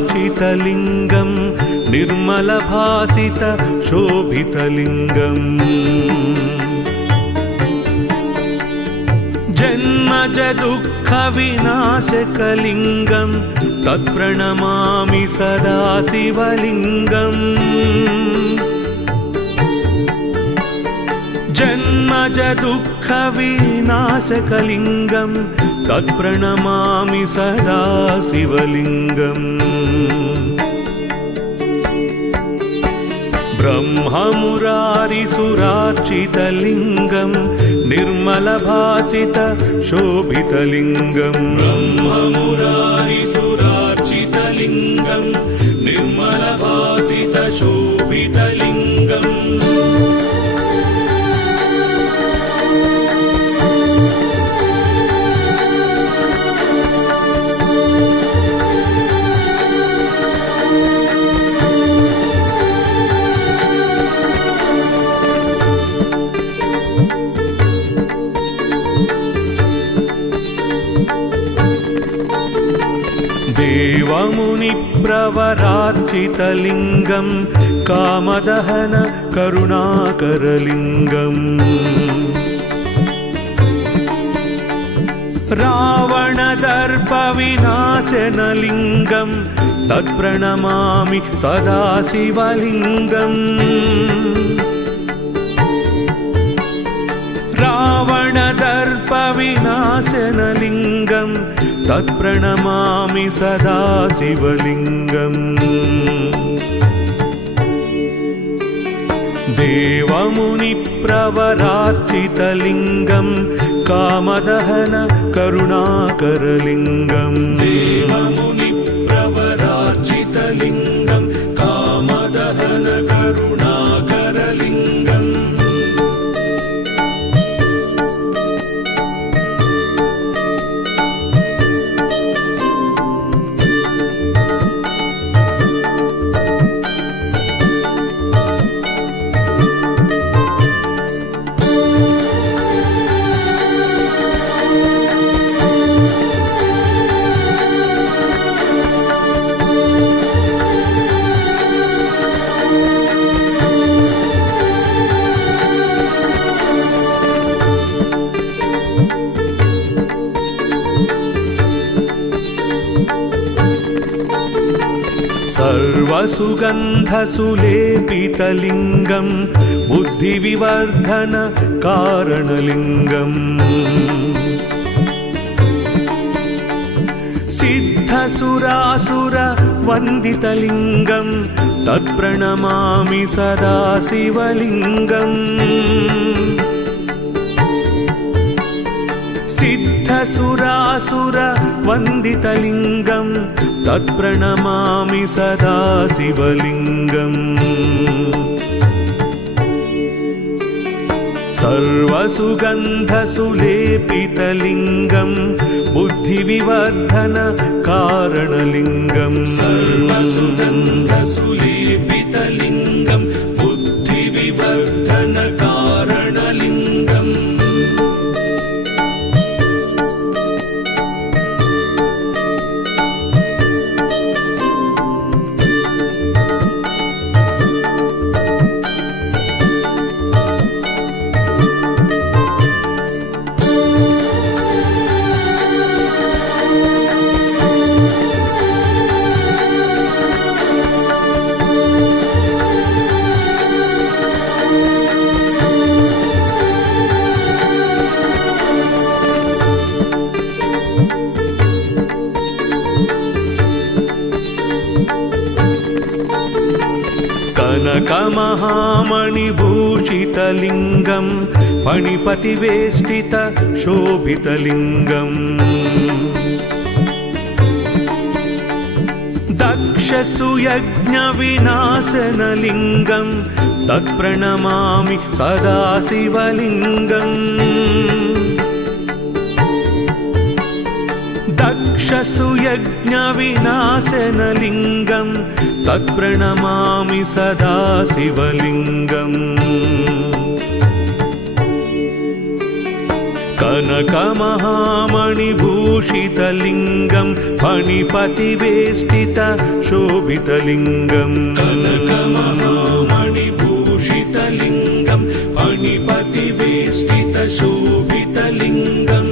ब्रह्ममुरारिसुरार्चितलिङ्गं निर्मलभासित शोभितलिङ्गम् जन्मजदुःखविनाशकलिङ्गं तत्प्रणमामि सदा शिवलिङ्गम् जन्मजदुःखविनाशकलिङ्गं तत्प्रणमामि सदा शिवलिङ्गम् ब्रह्ममुरारिसुरार्चितलिङ्गं निर्मलभासित शोभितलिङ्गं ब्रह्ममुरारिसुरार्चितलिङ्गं निर्मलभासित शोभितलिङ्गम् देवमुनिप्रवरार्चितलिङ्गं कामदहन करुणाकरलिङ्गम् रावणदर्पविनाशनलिङ्गं तत्प्रणमामि सदा शिवलिङ्गम् रावणदर्पविनाशनलिङ्गं तत्प्रणमामि सदा शिवलिङ्गम् देवमुनिप्रवरार्चितलिङ्गं कामदहन करुणाकरलिङ्गम् देवमुनिप्रवरार्चितलिङ्गं कामदहन करुणाकरलिङ्गम् सर्वसुगन्धसुलेपितलिङ्गं बुद्धिविवर्धन कारणलिङ्गम् सिद्धसुरासुरवन्दितलिङ्गं तत्प्रणमामि सदा शिवलिङ्गम् सिद्धसुरासुरवन्दितलिङ्गं तत्प्रणमामि सदा शिवलिङ्गम् सर्वसुगन्धसुलेपितलिङ्गं बुद्धिविवर्धन कारणलिङ्गम् सर्वसुगन्धसुलेपितलिङ्गं बुद्धिविवर्धन कारणलिङ्गम् कनकमहामणिभूषितलिङ्गं फणिपतिवेष्टित शोभितलिङ्गम् दक्षसुयज्ञविनाशनलिङ्गं तत्प्रणमामि सदा शिवलिङ्गम् उषस्सुयज्ञविनाशनलिङ्गं तत्प्रणमामि सदा शिवलिङ्गम् कनकमहामणिभूषितलिङ्गं फणिपतिवेष्टितशोभितलिङ्गम् कनकमहामणिभूषितलिङ्गं फणिपतिवेष्टितशोभितलिङ्गम्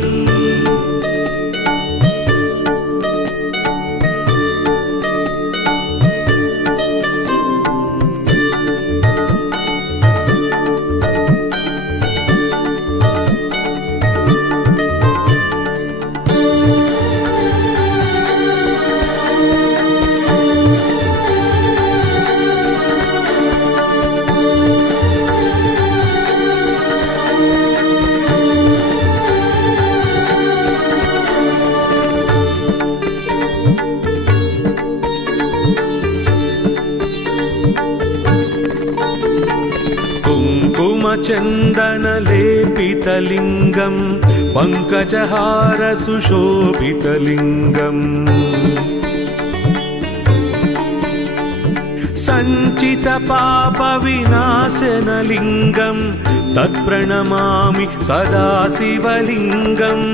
कुङ्कुमचन्दनलेपितलिङ्गं पङ्कजहारसुशोभितलिङ्गम् सञ्चितपापविनाशनलिङ्गं तत्प्रणमामि सदा शिवलिङ्गम्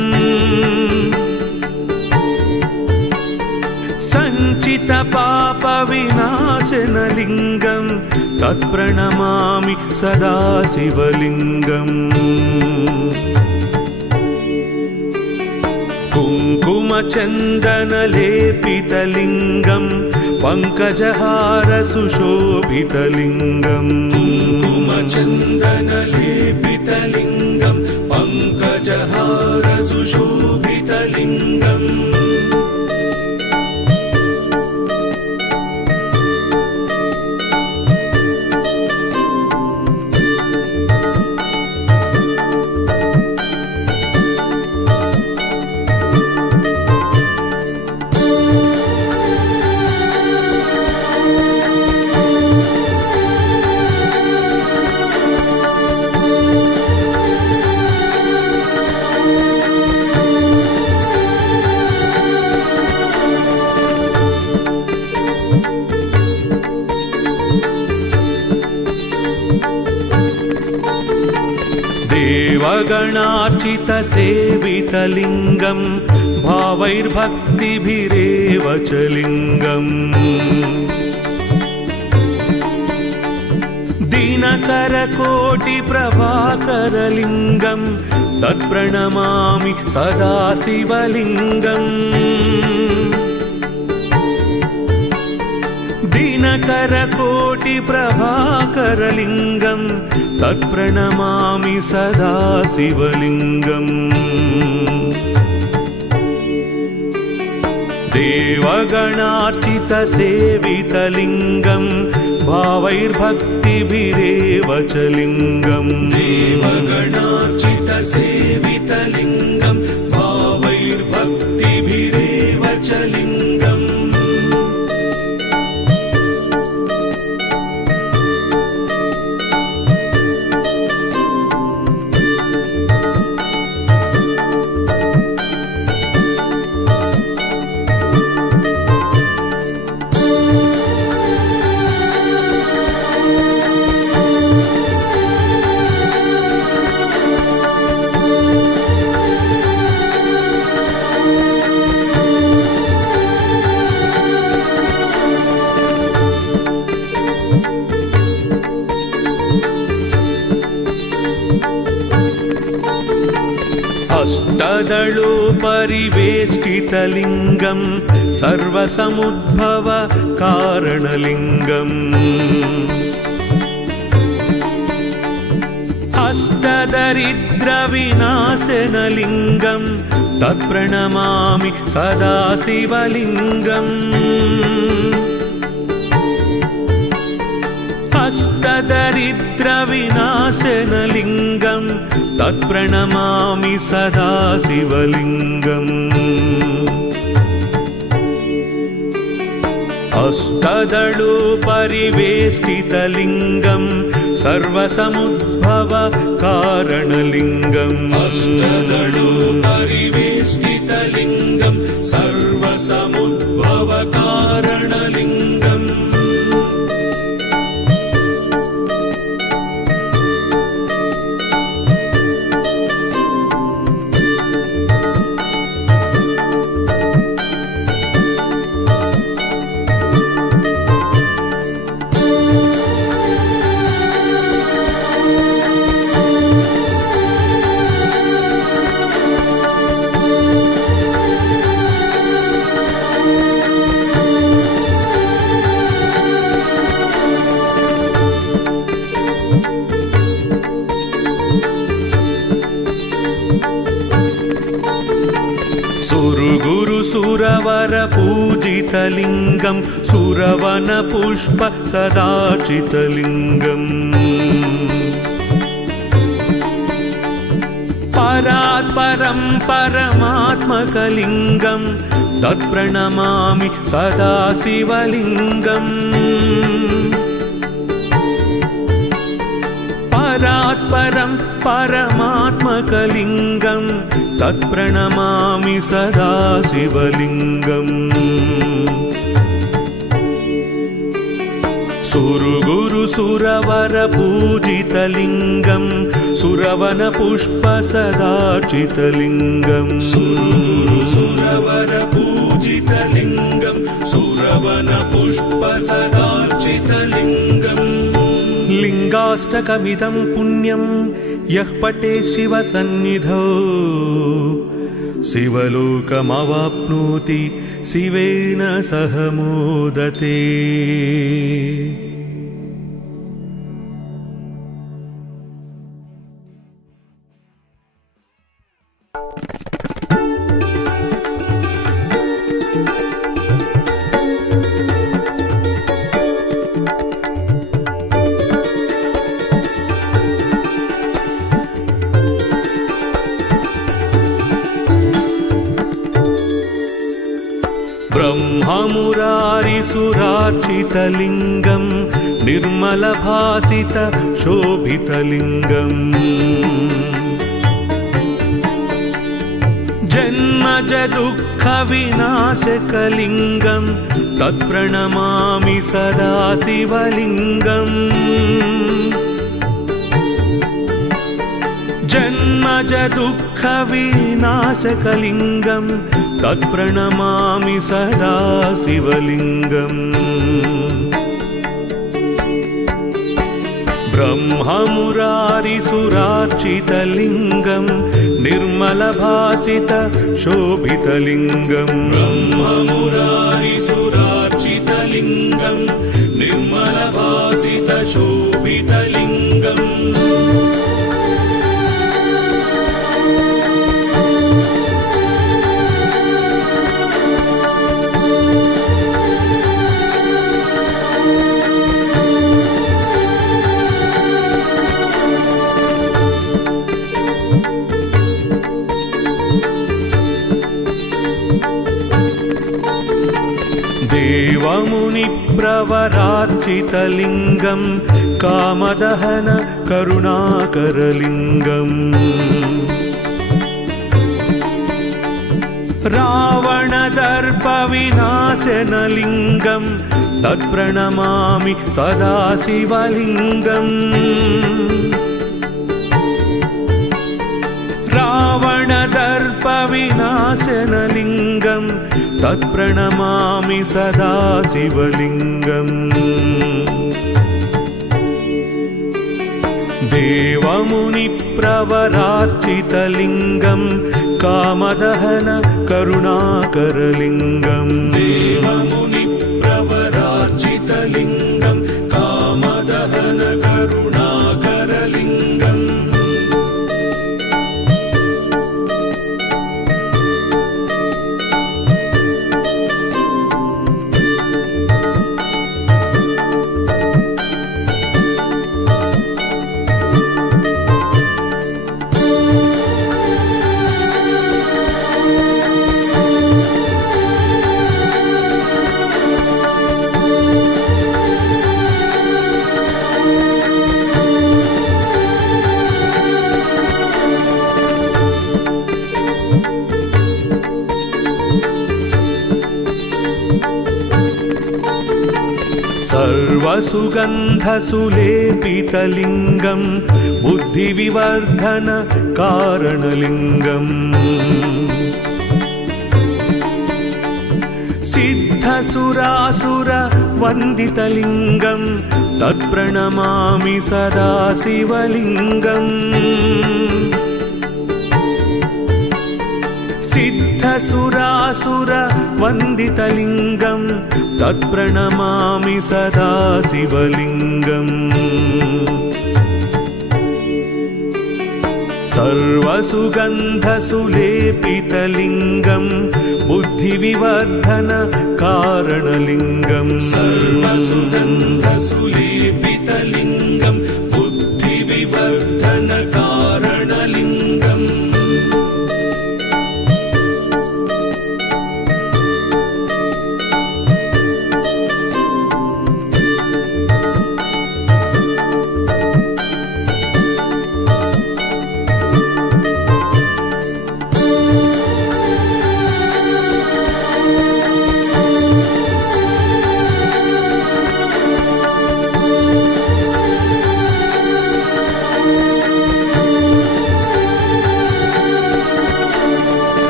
सञ्चितपापविनाशनलिङ्गं तत्प्रणमामि सदा शिवलिङ्गम् कुङ्कुमचन्दनलेपितलिङ्गं पङ्कजहारसुशोभितलिङ्गम् कुङ्कुमचन्दनलेपितलिङ्गं पङ्कजहारसुशोभितलिङ्गम् देवगणार्चितसेवितलिङ्गं भावैर्भक्तिभिरेव च लिङ्गम् दिनकरकोटिप्रभाकरलिङ्गं तत्प्रणमामि सदा शिवलिङ्गम् दिनकरकोटिप्रभाकरलिङ्गं तत्प्रणमामि सदा शिवलिङ्गम् देवगणार्चितसेवितलिङ्गं भावैर्भक्तिभिरेव च लिङ्गम् देवगणार्चितसेवितलिङ्गं भावैर्भक्तिभिरेव च लिङ्गम् अष्टदलोपरिवेष्टितलिङ्गं सर्वसमुद्भवकारणलिङ्गम् अष्टदरिद्रविनाशनलिङ्गं तत्प्रणमामि सदा शिवलिङ्गम् अष्टदरिद्रविनाशनलिङ्गं तत्प्रणमामि सदा शिवलिङ्गम् अष्टदलोपरिवेष्टितलिङ्गं सर्वसमुद्भवकारणलिङ्गम् अष्टदलोपरिवेष्टितलिङ्गं सर्व कारणलिङ्गम् सुरगुरु सुरवर पूजितलिङ्गं सुरवन पुष्प सदार्चितलिङ्गम् परात्परं परमात्मकलिङ्गं तत्प्रणमामि सदा शिवलिङ्गम् परात्परं परमात्मकलिङ्गं तत्प्रणमामि सदा शिवलिङ्गम् सुरगुरु सुरवर पूजितलिङ्गं सुरवन पुष्प सदार्चितलिङ्गम् सुरगुरु सुरवर पूजितलिङ्गं सुरवन पुष्प सदार्चितलिङ्गम् लिङ्गाष्टकमिदं पुण्यं यः पठे शिवसन्निधौ शिवलोकमवाप्नोति शिवेन सह मोदते। ब्रह्ममुरारिसुरार्चितलिङ्गं निर्मलभासित शोभितलिङ्गम् जन्मज दुःखविनाशकलिङ्गं तत्प्रणमामि सदा शिवलिङ्गम् जन्मज दुःखविनाशकलिङ्गं तत्प्रणमामि सदा शिवलिङ्गम् ब्रह्ममुरारिसुरार्चितलिङ्गं निर्मलभासित शोभितलिङ्गम् ब्रह्ममुरारिसुरार्चितलिङ्गं निर्मलभासित शोभितलिङ्गम् देवमुनिप्रवरार्चितलिङ्गं कामदहन करुणाकरलिङ्गम् रावणदर्पविनाशनलिङ्गं तत्प्रणमामि सदा शिवलिङ्गम् रावणदर्पविनाशनलिङ्गं तत्प्रणमामि सदा शिवलिङ्गम् देवमुनिप्रवरार्चितलिङ्गं कामदहन करुणाकरलिङ्गम् देवमुनिप्रवरार्चितलिङ्गं कामदहन करुणाकरलिङ्गम् सर्वसुगन्धसुलेपितलिङ्गं बुद्धिविवर्धन कारणलिङ्गम् सिद्धसुरासुरवन्दितलिङ्गं तत्प्रणमामि सदा शिवलिङ्गम् सिद्धसुरासुरवन्दितलिङ्गं तत्प्रणमामि सदा शिवलिङ्गम् सर्वसुगन्धसुलेपितलिङ्गं बुद्धिविवर्धन कारणलिङ्गम् सर्वसुगन्धसुलेपितलिङ्गं बुद्धिविवर्धन कारणलिङ्गम्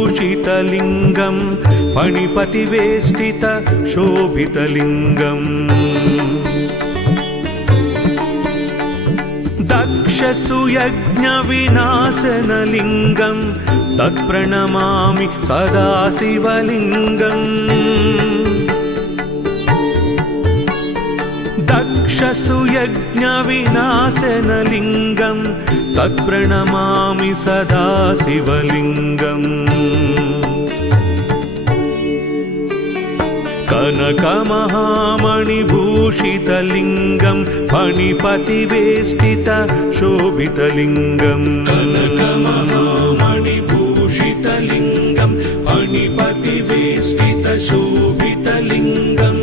कनकमहामणिभूषितलिङ्गं फणिपतिवेष्टितशोभितलिङ्गम् दक्षसुयज्ञविनाशनलिङ्गं तत्प्रणमामि सदा शिवलिङ्गम् दक्षसुयज्ञविनाशनलिङ्गं तत्प्रणमामि सदा शिवलिङ्गम् कनकमहामणिभूषितलिङ्गं फणिपतिवेष्टितशोभितलिङ्गम् कनकमहामणिभूषितलिङ्गं फणिपतिवेष्टितशोभितलिङ्गम्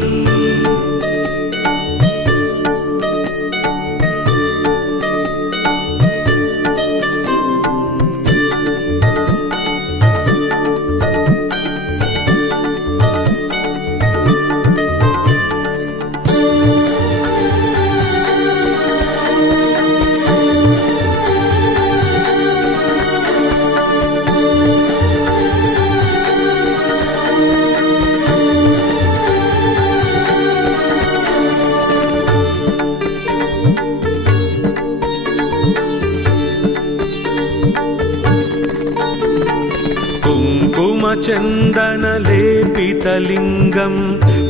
कुङ्कुमचन्दनलेपितलिङ्गं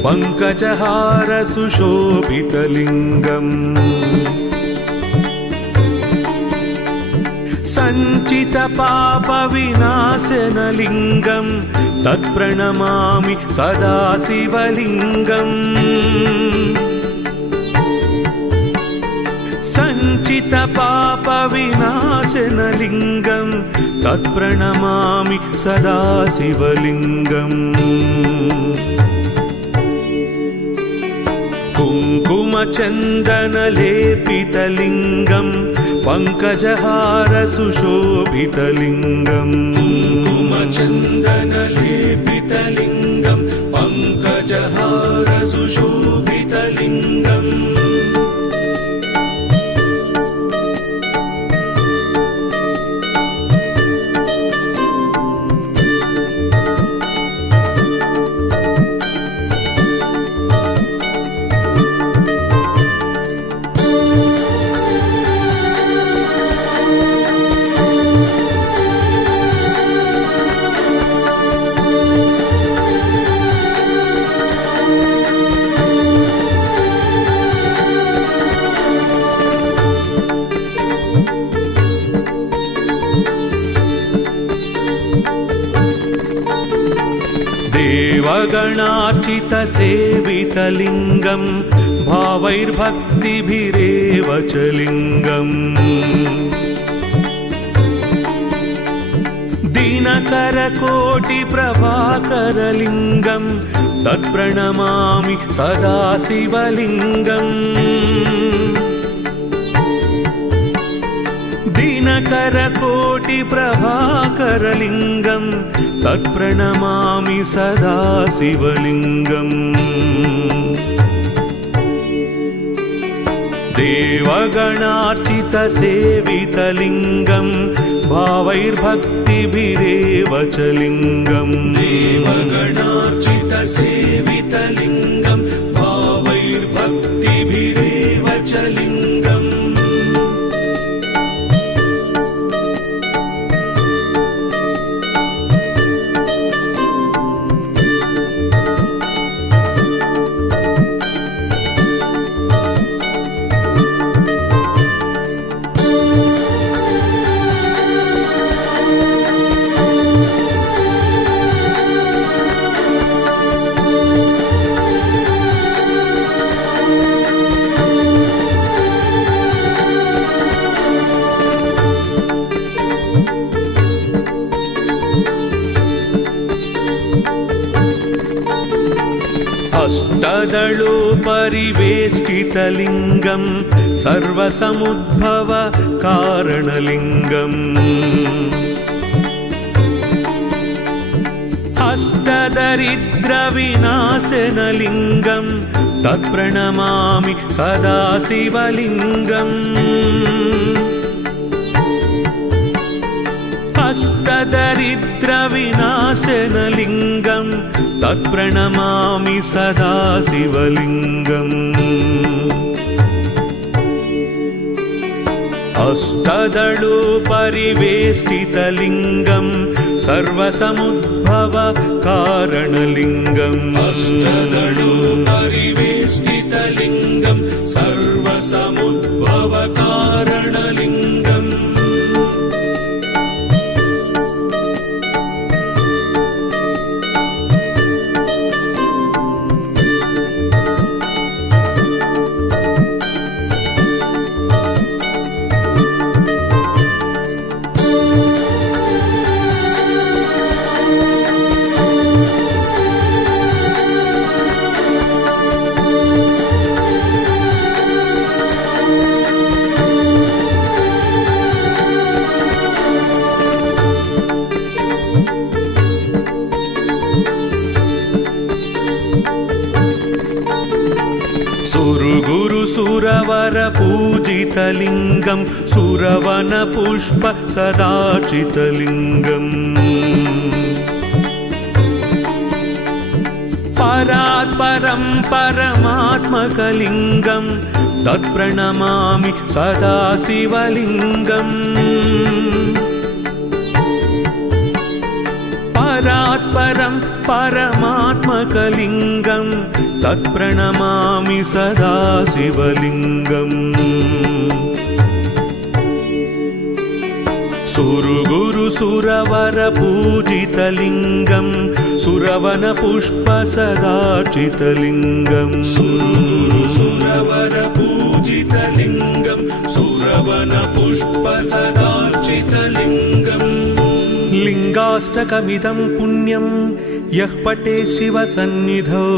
पङ्कजहारसुशोभितलिङ्गम् सञ्चितपापविनाशनलिङ्गं तत्प्रणमामि सदा शिवलिङ्गम् सञ्चितपापविनाशनलिङ्गं तत्प्रणमामि सदा शिवलिङ्गम् कुङ्कुमचन्दनलेपितलिङ्गं पङ्कजहारसुशोभितलिङ्गम् कुङ्कुमचन्दनलेपितलिङ्गं पङ्कजहारसुशोभितलिङ्गम् देवगणार्चितसेवितलिङ्गं भावैर्भक्तिभिरेव च लिङ्गम् दिनकरकोटिप्रभाकरलिङ्गं तत्प्रणमामि सदा शिवलिङ्गम् दिनकरकोटिप्रभाकरलिङ्गं तत्प्रणमामि सदा शिवलिङ्गम् देवगणार्चितसेवितलिङ्गं भावैर्भक्तिभिरेव च लिङ्गम् देवगणार्चितसेवितलिङ्गं भावैर्भक्तिभिरेव च लिङ्गम् अष्टदलोपरिवेष्टितलिङ्गं सर्वसमुद्भव कारणलिङ्गम् अष्टदरिद्रविनाशनलिङ्गं तत्प्रणमामि सदा शिवलिङ्गम् अष्टदरिद्रविनाशनलिङ्गं तत्प्रणमामि सदा शिवलिङ्गम् अष्टदलोपरिवेष्टितलिङ्गं सर्वसमुद्भव कारणलिङ्गम् अष्टदलोपरिवेष्टितलिङ्गं सर्वसमुद्भव कारणलिङ्गम् सुरवरपूजितलिङ्गं सुरवनपुष्प सदार्चितलिङ्गम् परात्परं परमात्मकलिङ्गं तत्प्रणमामि सदा शिवलिङ्गम् परात्परं परमात्मकलिङ्गं तत्प्रणमामि सदा शिवलिङ्गम् सुरवरपूजितलिङ्गं सुरवनपुष्प सदार्चितलिङ्गम् सुरवरपूजितलिङ्गं सुरवनपुष्प सदार्चितलिङ्गम् लिङ्गाष्टकमिदं पुण्यं यः पठे शिवसन्निधौ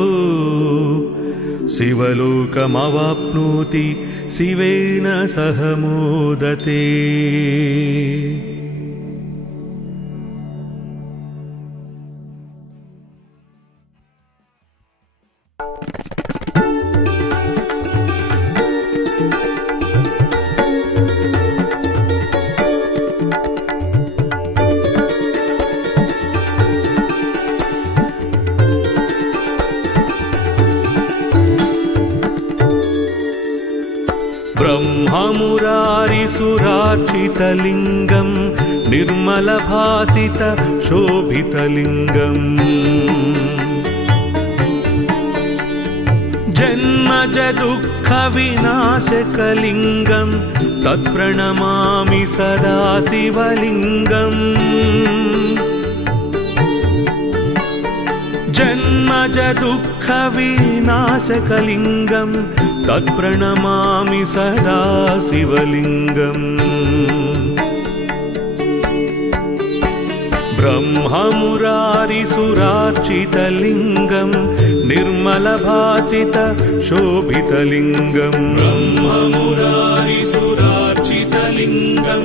शिवलोकमवाप्नोति शिवेन सह मोदते। ब्रह्ममुरारिसुरार्चितलिङ्गं निर्मलभासित शोभितलिङ्गम् जन्मज दुःखविनाशकलिङ्गं तत्प्रणमामि सदा शिवलिङ्गम् जन्मज दुःखविनाशकलिङ्गं तत्प्रणमामि सदा शिवलिङ्गम् ब्रह्ममुरारिसुरार्चितलिङ्गं निर्मलभासित शोभितलिङ्गम् ब्रह्ममुरारिसुरार्चितलिङ्गं सदाशिवलिङ्गं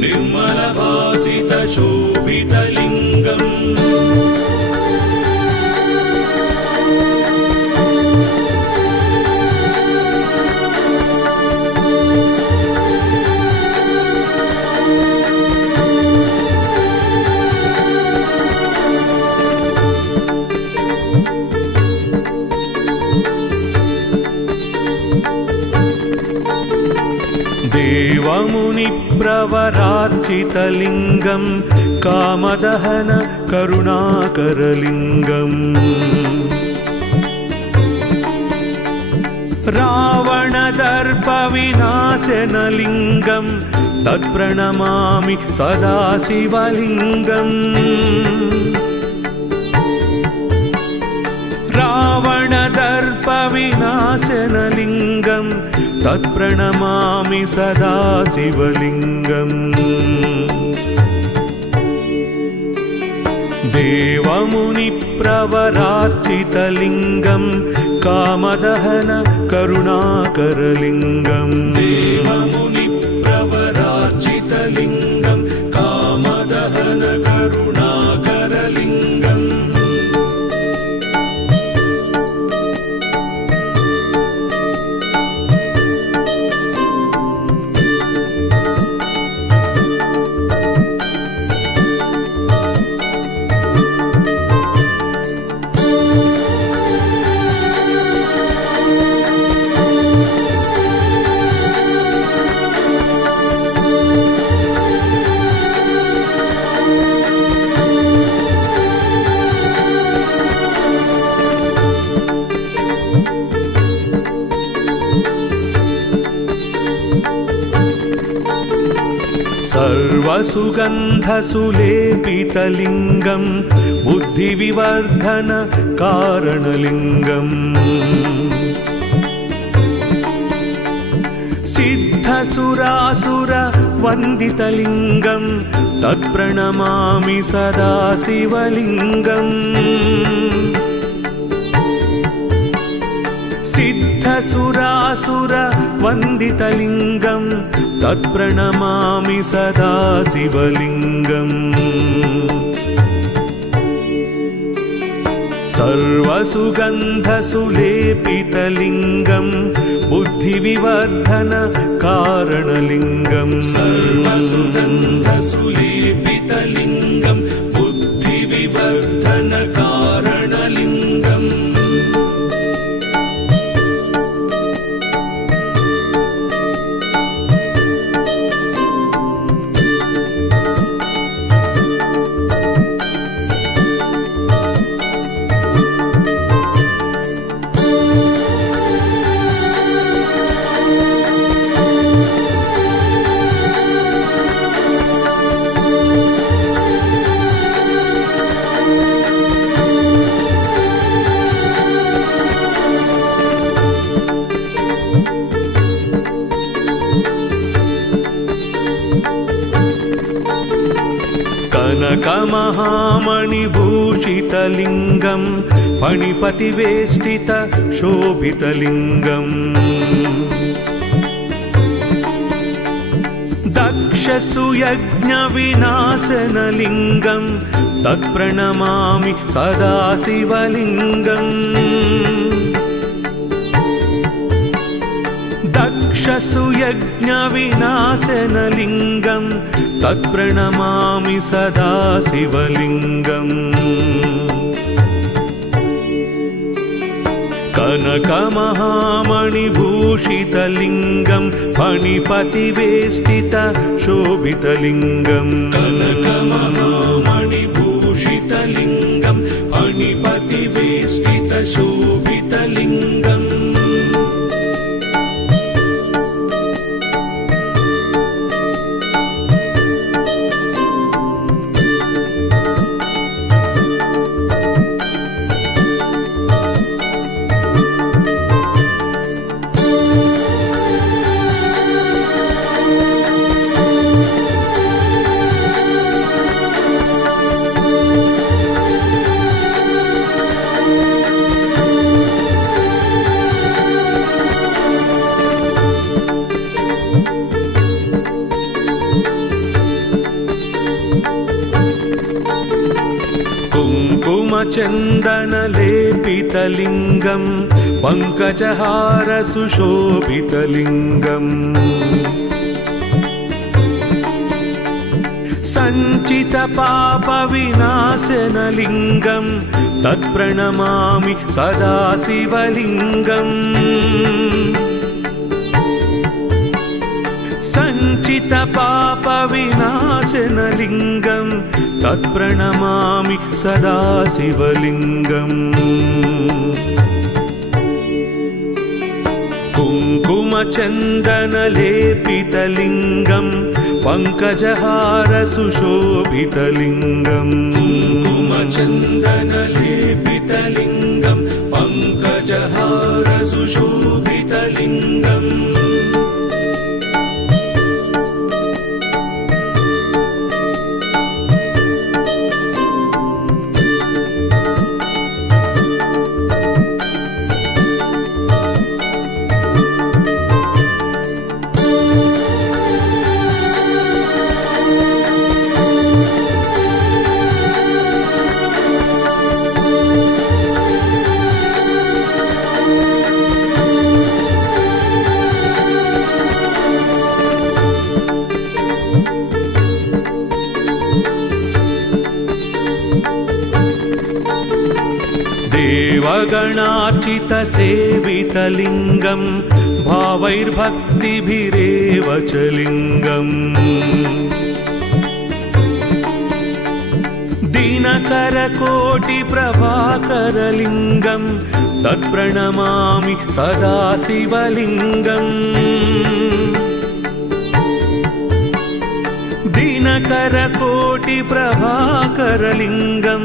निर्मलभासितशोभितलिङ्गम् देवमुनिप्रवरार्चितलिङ्गं कामदहन करुणाकरलिङ्गम् रावणदर्पविनाशनलिङ्गं तत्प्रणमामि सदाशिवलिङ्गम् रावणदर्पविनाशनलिङ्गं तत्प्रणमामि सदाशिवलिङ्गम् देवमुनिप्रवरार्चितलिङ्गं कामदहन करुणाकरलिङ्गम् देवमुनिप्रवरार्चितलिङ्गं कामदहन करुणाकरलिङ्गम् सर्वसुगन्धसुलेपितलिङ्गं बुद्धिविवर्धन कारणलिङ्गम् सिद्धसुरासुरवन्दितलिङ्गं तत्प्रणमामि सदाशिवलिङ्गम् सिद्धसुरासुरवन्दितलिङ्गं तत्प्रणमामि सदाशिवलिङ्गम् सर्वसुगन्धसुलेपितलिङ्गं बुद्धिविवर्धन कारणलिङ्गम् सर्वसुगन्धसुलेपितलिङ्गं बुद्धिविवर्धन कारणलिङ्गम् कनकमहामणिभूषितलिङ्गं फणिपतिवेष्टितशोभितलिङ्गम् दक्षसुयज्ञविनाशनलिङ्गं तत्प्रणमामि सदाशिवलिङ्गम् दक्षसुयज्ञविनाशनलिङ्गं तत्प्रणमामि सदाशिवलिङ्गम् कनकमहामणिभूषितलिङ्गं फणिपतिवेष्टितशोभितलिङ्गम् कनकमहामणिभूषितलिङ्गं फणिपतिवेष्टितशोभितलिङ्गम् कुङ्कुमचन्दनलेपितलिङ्गं पङ्कजहार सुशोभितलिङ्गम् सञ्चितपापविनाशनलिङ्गं तत्प्रणमामि सदा शिवलिङ्गम् सञ्चितपापविनाशनलिङ्गं तत्प्रणमामि सदा शिवलिङ्गम् कुङ्कुमचन्दनलेपितलिङ्गं पङ्कजहार सुशोभितलिङ्गम् कुङ्कुमचन्दनलेपितलिङ्गं पङ्कजहार सुशोभितलिङ्गम् देवगणार्चितसेवितलिङ्गं भावैर्भक्तिभिरेव च लिङ्गम् दिनकरकोटिप्रभाकरलिङ्गं तत्प्रणमामि सदा शिवलिङ्गम् दिनकरकोटिप्रभाकरलिङ्गं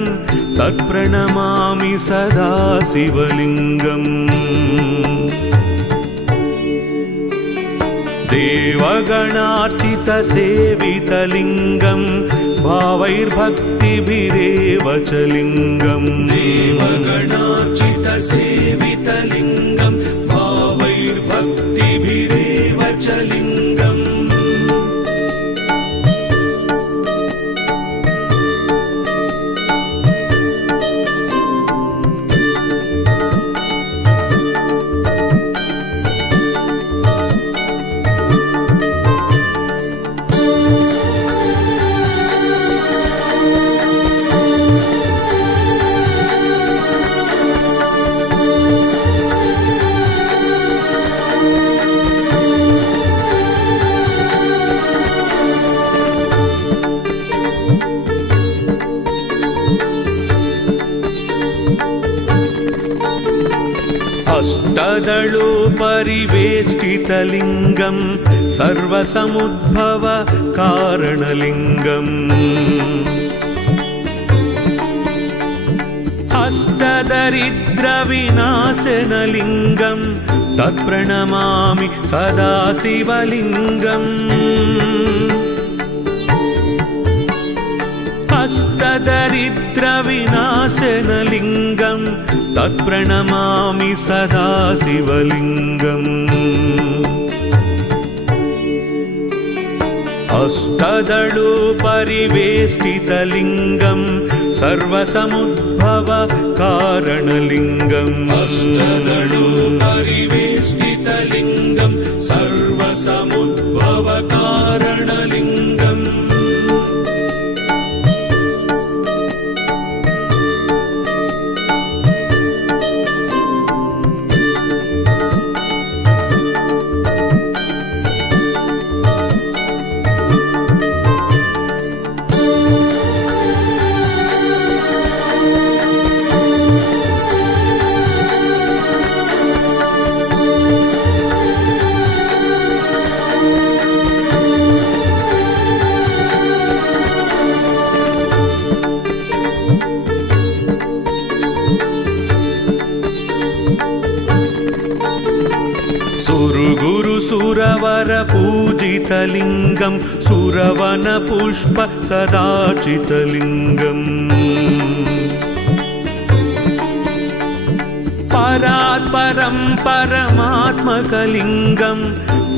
तत्प्रणमामि सदा शिवलिङ्गम् देवगणार्चितसेवितलिङ्गं भावैर्भक्तिभिरेव च लिङ्गम् देवगणार्चितसेवितलिङ्गं भावैर्भक्तिभिरेव च लिङ्गम् अष्टदलोपरिवेष्टितलिङ्गं सर्वसमुद्भव कारणलिङ्गम् अष्टदरिद्रविनाशनलिङ्गं तत्प्रणमामि सदा शिवलिङ्गम् अष्टदरिद्रविनाशनलिङ्गं तत्प्रणमामि सदा शिवलिङ्गम् अष्टदलोपरिवेष्टितलिङ्गं सर्वसमुद्भव कारणलिङ्गम् अष्टदलोपरिवेष्टितलिङ्गं सर्वसमुद्भव कारणलिङ्गम् सुरगुरु सुरवर पूजितलिङ्गं सुरवन पुष्प सदार्चितलिङ्गम् परात्परं परमात्मकलिङ्गं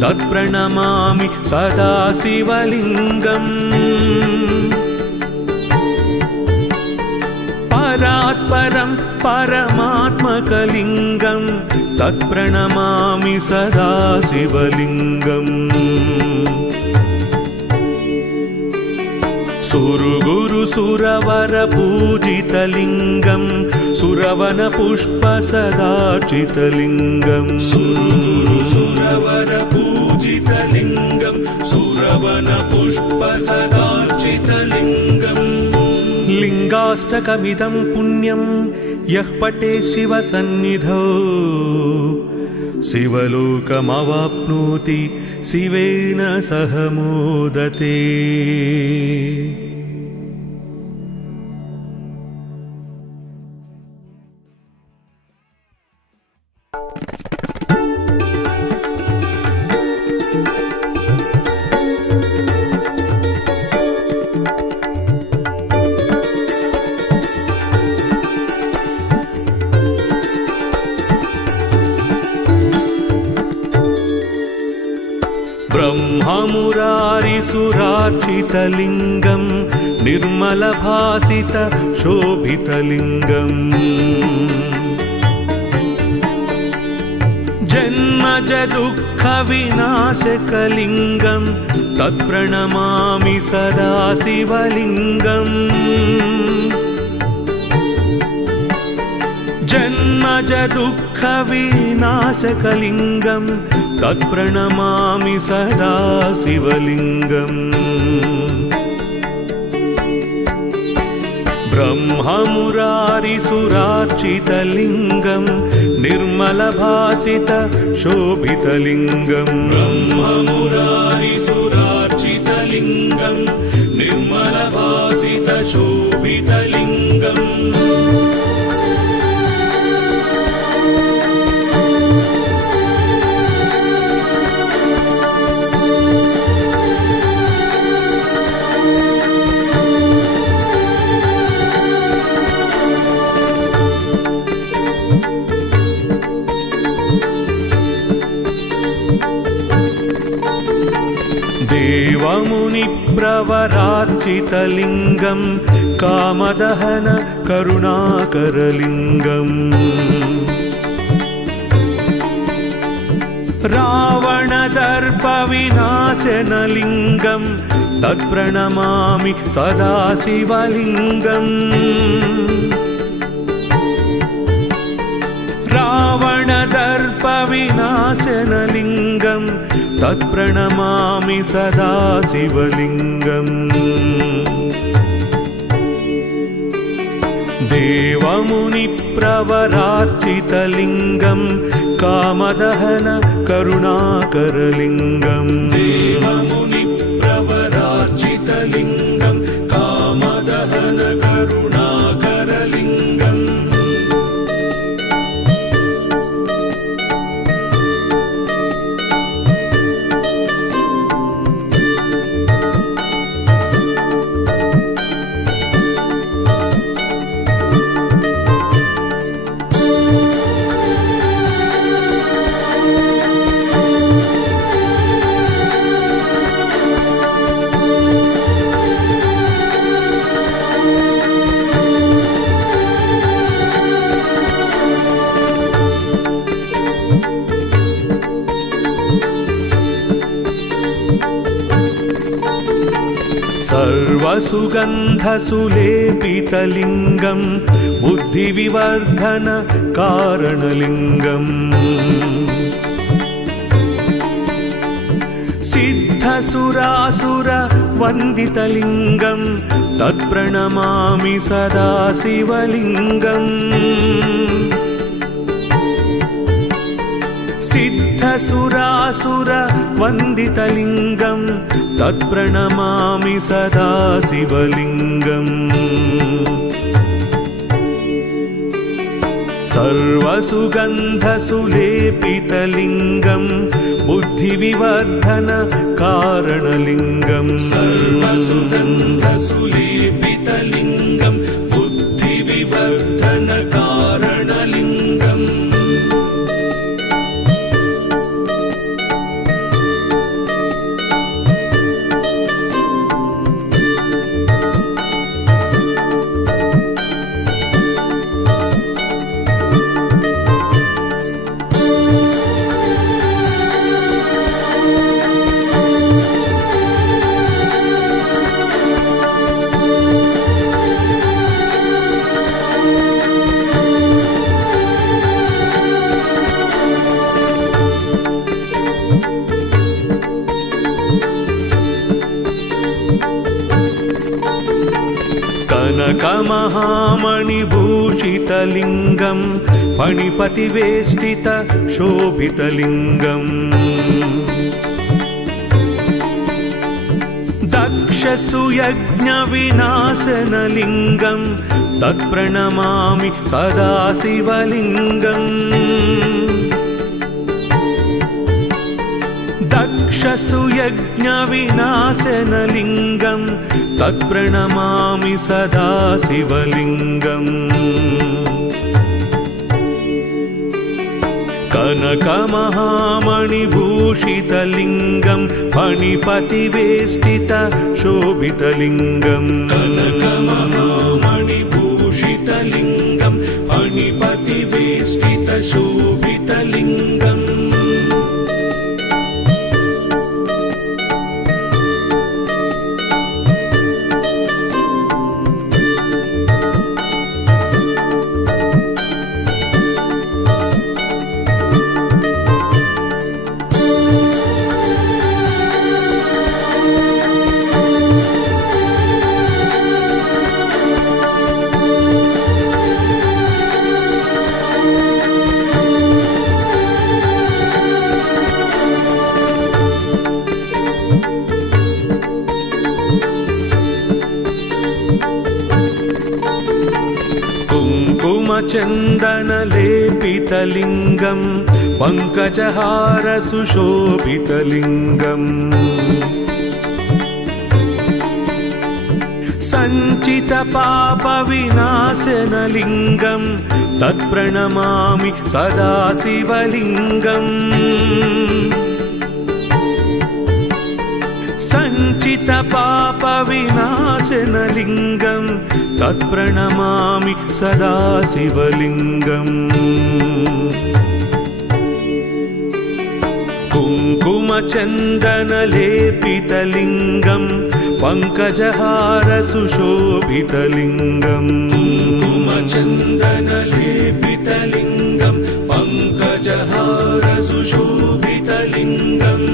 तत्प्रणमामि सदा शिवलिङ्गम् परात् परं परमात्मकलिङ्गं तत्प्रणमामि सदा शिवलिङ्गम् सुरगुरुसुरवरपूजितलिङ्गं सुरवनपुष्पसदार्चितलिङ्गं सुरगुरुसुरवरपूजितलिङ्गं सुरवनपुष्पसदार्चितलिङ्गम् लिङ्गाष्टकमिदं पुण्यं यः पठे शिवसन्निधौ शिवलोकमवाप्नोति शिवेन सह मोदते। ब्रह्ममुरारिसुरार्चितलिङ्गं निर्मलभासित शोभितलिङ्गम् जन्मज दुःखविनाशकलिङ्गं तत्प्रणमामि सदा शिवलिङ्गम् जन्मज दुःखविनाशकलिङ्गं तत्प्रणमामि सदा शिवलिङ्गम् ब्रह्ममुरारिसुरार्चितलिङ्गं निर्मलभासित शोभितलिङ्गं ब्रह्ममुरारिसुरार्चितलिङ्गं निर्मलभासित शोभितलिङ्गम् देवमुनिप्रवरार्चितलिङ्गं कामदहन करुणाकरलिङ्गम् रावणदर्पविनाशनलिङ्गं तत्प्रणमामि सदा शिवलिङ्गम् रावणदर्पविनाशनलिङ्गं तत्प्रणमामि सदा शिवलिङ्गम् देवमुनिप्रवरार्चितलिङ्गं कामदहन करुणाकरलिङ्गम् देवमुनिप्रवरार्चितलिङ्गं कामदहन करुणाकरलिङ्गम् सर्वसुगन्धसुलेपितलिङ्गं बुद्धिविवर्धन कारणलिङ्गम् सिद्धसुरासुरवन्दितलिङ्गं तत्प्रणमामि सदा शिवलिङ्गम् सिद्धसुरासुरवन्दितलिङ्गं तत्प्रणमामि सदा शिवलिङ्गम् सर्वसुगन्धसुलेपितलिङ्गं बुद्धिविवर्धन कारणलिङ्गं सर्वसुगन्धसुलेपितलिङ्गं बुद्धिविवर्धन कारणलिङ्गम् कनकमहामणिभूषितलिङ्गं फणिपतिवेष्टित शोभितलिङ्गम् दक्षसुयज्ञविनाशनलिङ्गं तत्प्रणमामि सदा शिवलिङ्गम् दक्षसुयज्ञविनाशनलिङ्गं तत्प्रणमामि सदा शिवलिङ्गम् कनकमहामणिभूषितलिङ्गं फणिपतिवेष्टित शोभितलिङ्गम् कनकमहामणिभूषितलिङ्गं फणिपतिवेष्टित शोभितलिङ्गम् कुङ्कुमचन्दनलेपितलिङ्गं पङ्कजहारसुशोभितलिङ्गम् सञ्चितपापविनाशनलिङ्गं तत्प्रणमामि सदा शिवलिङ्गम् सञ्चितपापविनाशनलिङ्गं तत्प्रणमामि सदा शिवलिङ्गम् कुङ्कुमचन्दनलेपितलिङ्गं पङ्कजहारसुशोभितलिङ्गम् कुङ्कुमचन्दनलेपितलिङ्गं पङ्कजहारसुशोभितलिङ्गम्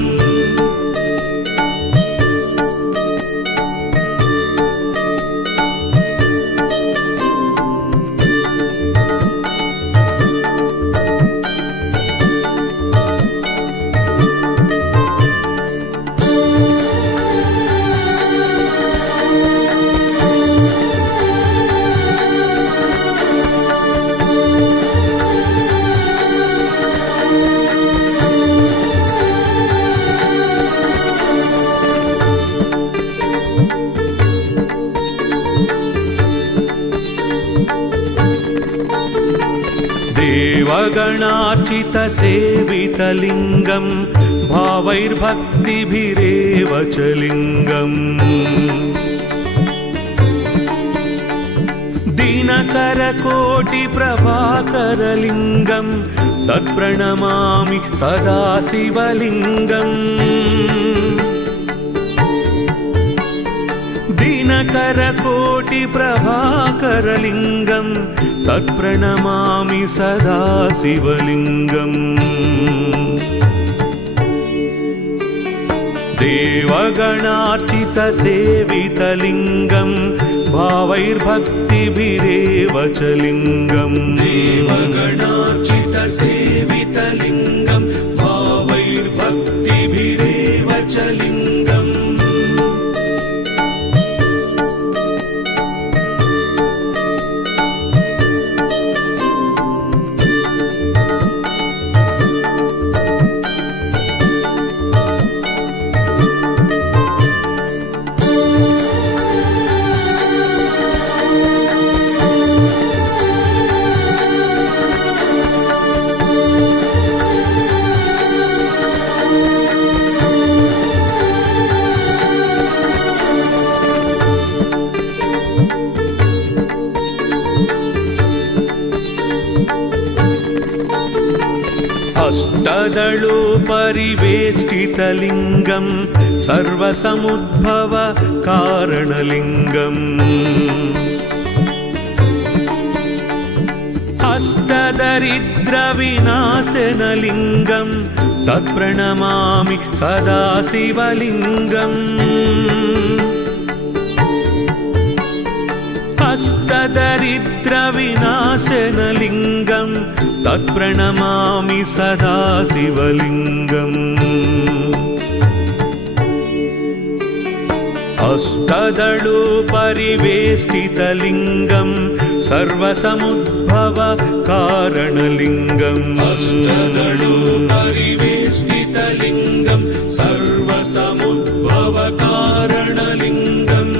देवगणार्चितसेवितलिङ्गं भावैर्भक्तिभिरेव च लिङ्गम् दिनकरकोटिप्रभाकरलिङ्गं तत्प्रणमामि सदा शिवलिङ्गम् दिनकरकोटिप्रभाकरलिङ्गं तत्प्रणमामि सदा शिवलिङ्गम् देवगणार्चितसेवितलिङ्गं भावैर्भक्तिभिरेव च लिङ्गम् देवगणार्चितसेवितलिङ्गं भावैर्भक्तिभिरेव च लिङ्गम् अष्टदलोपरिवेष्टितलिङ्गं सर्वसमुद्भव कारणलिङ्गम् अष्टदरिद्रविनाशनलिङ्गं तत्प्रणमामि सदा शिवलिङ्गम् अष्टदरिद्रविनाशनलिङ्गं तत्प्रणमामि सदा शिवलिङ्गम् अष्टदलोपरिवेष्टितलिङ्गं सर्वसमुद्भवकारणलिङ्गम् अष्टदलोपरिवेष्टितलिङ्गं सर्वसमुद्भवकारणलिङ्गम्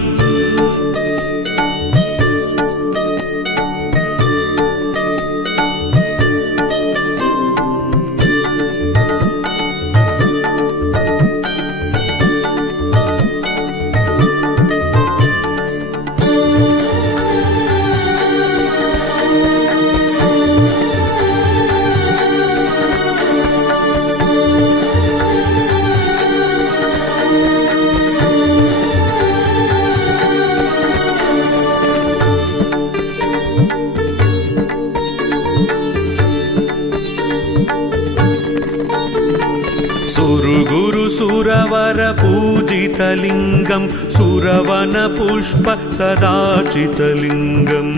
सुरवरपूजितलिङ्गं सुरवनपुष्प सदार्चितलिङ्गम्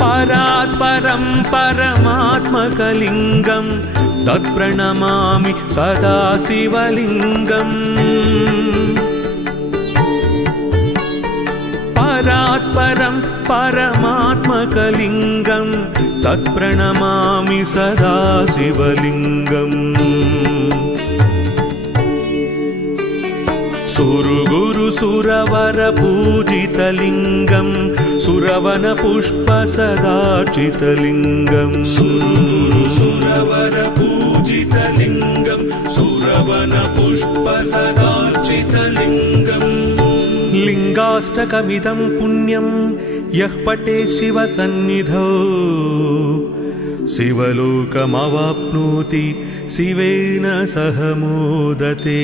परात्परं परमात्मकलिङ्गं तत्प्रणमामि सदा शिवलिङ्गम् परात्परं परमात्मकलिङ्गं तत्प्रणमामि सदा शिवलिङ्गम् सुरवरपूजितलिङ्गं सुरवनपुष्प सदार्चितलिङ्गम् सुरवरपूजितलिङ्गं सुरवनपुष्प सदार्चितलिङ्गम् लिङ्गाष्टकमिदं पुण्यं यः पठे शिवसन्निधौ शिवलोकमवाप्नोति शिवेन सह मोदते।